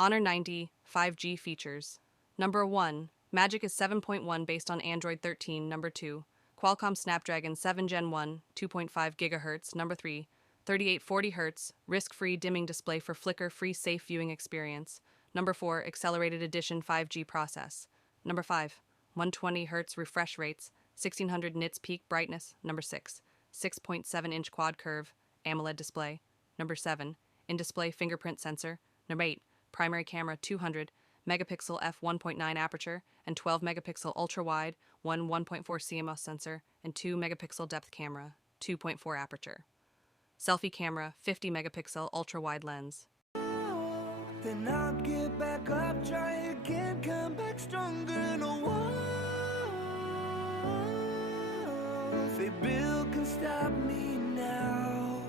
Honor 90 5G features. Number 1. Magic is 7.1 based on Android 13. Number 2. Qualcomm Snapdragon 7 Gen 1, 2.5 GHz. Number 3. 3840 Hz, risk-free dimming display for flicker-free safe viewing experience. Number 4. Accelerated Edition 5G process. Number 5. 120 Hz refresh rates, 1600 nits peak brightness. Number 6. 6.7-inch quad curve AMOLED display. Number 7. In-display fingerprint sensor. Number 8. Primary camera 200 megapixel f1.9 aperture and 12 megapixel ultra-wide, 1.4 CMOS sensor, and 2 megapixel depth camera, 2.4 aperture. Selfie camera 50 megapixel ultra-wide lens. Then I'll get back up, try again, come back stronger. No one, they build can stop me now.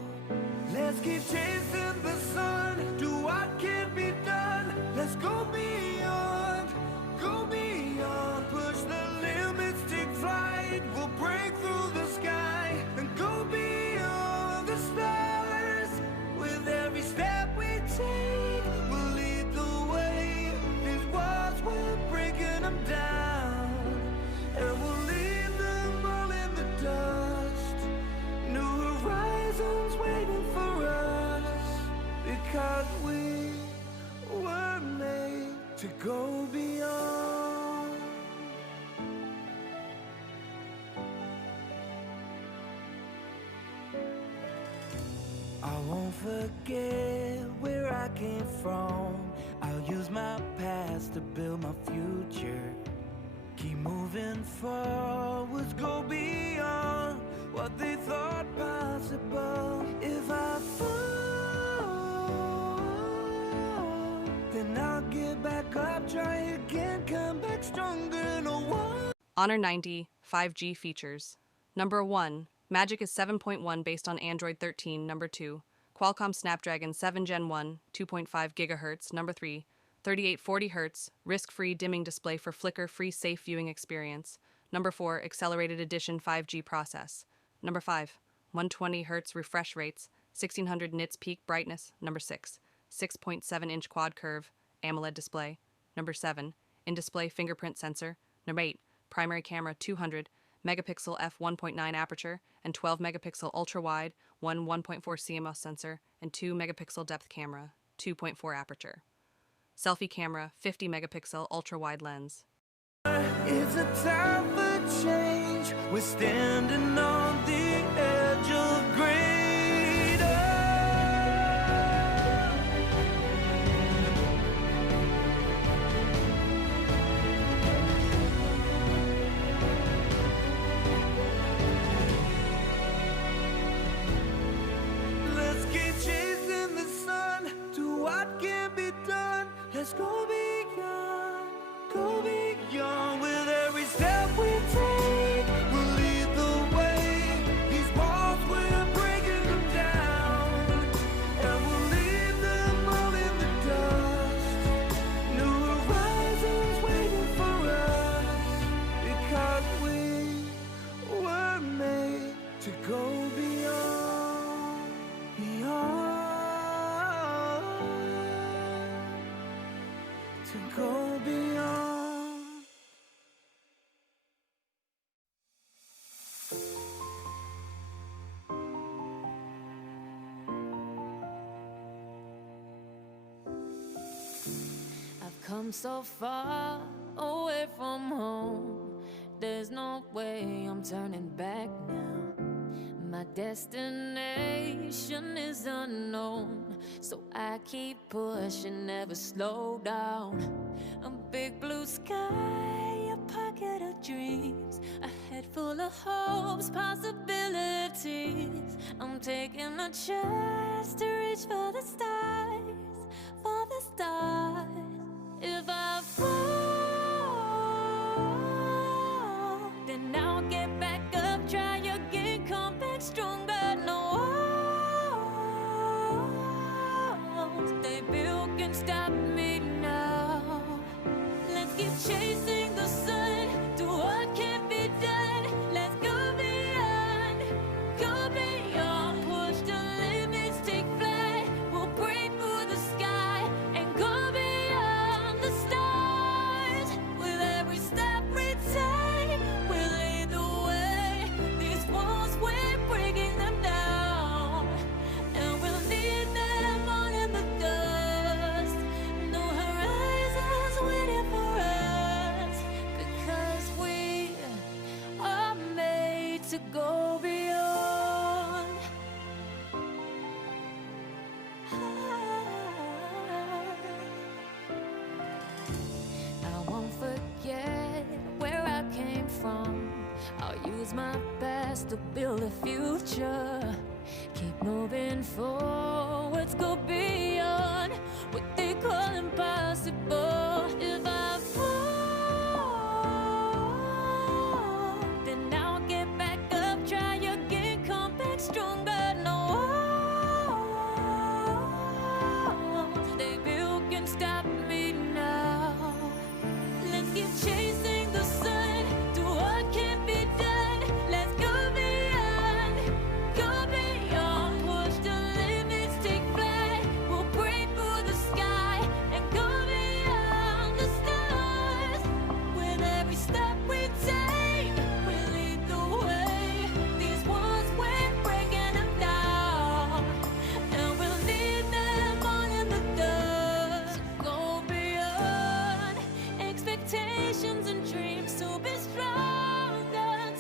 Let's keep chasing the sun, do what can be done. Let's go beyond, push the limits, take flight. We'll break through the sky and go beyond the stars. With every step we take, we'll lead the way. These walls, we're breaking them down, and we'll leave them all in the dust. New horizons waiting for us, because we were made to go beyond. I won't forget where I came from. I'll use my past to build my future. Keep moving forwards, go beyond what they thought possible. If I fall, then I'll get back up, try again, come back stronger. No one. Honor 90 5G features. Number 1. Magic is 7.1 based on Android 13. Number 2. Qualcomm Snapdragon 7 Gen 1, 2.5 GHz. Number 3. 3840 Hz, risk-free dimming display for flicker-free safe viewing experience. Number 4. Accelerated Edition 5G process. Number 5. 120 Hz refresh rates, 1600 nits peak brightness. Number 6. 6.7-inch quad curve AMOLED display. Number 7. In-display fingerprint sensor. Number 8. Primary camera 200 megapixel f1.9 aperture and 12 megapixel ultra-wide, 1.4 CMOS sensor, and 2 megapixel depth camera, 2.4 aperture. Selfie camera 50 megapixel ultra-wide lens. It's a time for change. We're standing on the edge of greater. Let's keep chasing the sun, do what can be done. Let's go beyond. With every step we take, we'll lead the way. These walls, we're breaking them down, and we'll leave them all in the dust. New horizons waiting for us, because we were made to go beyond, to go beyond. I've come so far away from home. There's no way I'm turning back now. My destination is unknown, so I keep pushing, never slow down. A big blue sky, a pocket of dreams, a head full of hopes, possibilities. I'm taking a chance to reach for the stars, for the stars. If I fall, then I'll get back up, try again, come back stronger. No walls they build can stop me now. Let's keep chasing the sun, do what can be done. Let's go beyond, push the limits, take flight. We'll break through does my best to build a future. Keep moving forwards, go beyond.